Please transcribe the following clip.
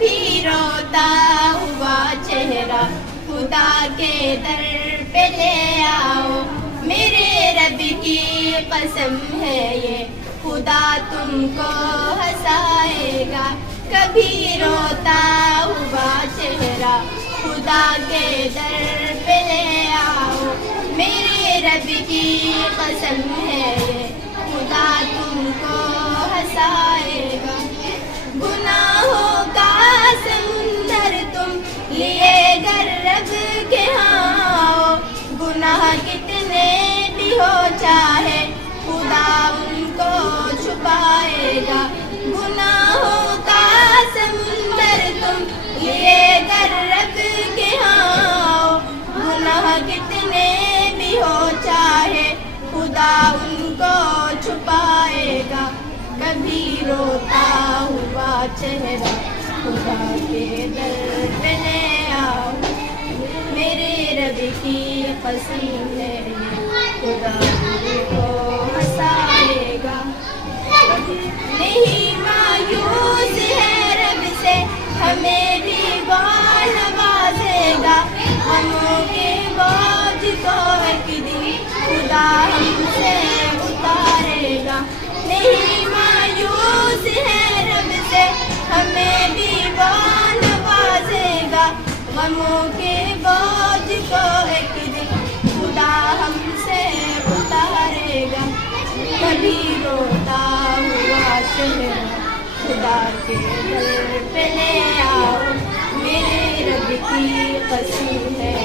کبھی روتا ہوا چہرہ خدا کے در پہ لے آؤ، میرے رب کی قسم ہے یہ خدا تم کو ہنسائے گا۔ کبھی روتا ہوا چہرہ خدا کے در پہ لے آؤ، میرے رب کی قسم ہے یہ خدا تم کو ہنسائے گا۔ گناہوں کا سمندر تم لیے گر رب کے ہاں، گناہ کتنے بھی ہو چاہے خدا ان کو چھپائے گا۔ گناہوں کا سمندر تم لیے گر رب کے ہاں، گناہ کتنے بھی ہو چاہے خدا ان کو چھپائے گا۔ کبھی روتا ہوا چہرہ خدا کے در پہ لے آؤ، میرے رب کی قسم ہے خدا تم کو ہنسائے گا۔ نہیں مایوس ہے رب سے ہمیں بھی وہ نوازے گا، غموں کے بوجھ کو ایک دن خدا ہم سے اتارے گا۔ نہیں مایوس ہے رب سے ہمیں بھی وہ نوازے گا، غموں کے بوجھ کو ایک دن خدا ہم سے اتارے گا۔ کبھی روتا ہوا چہرہ خدا کے در پہ لے آؤ، میرے رب کی قسم ہے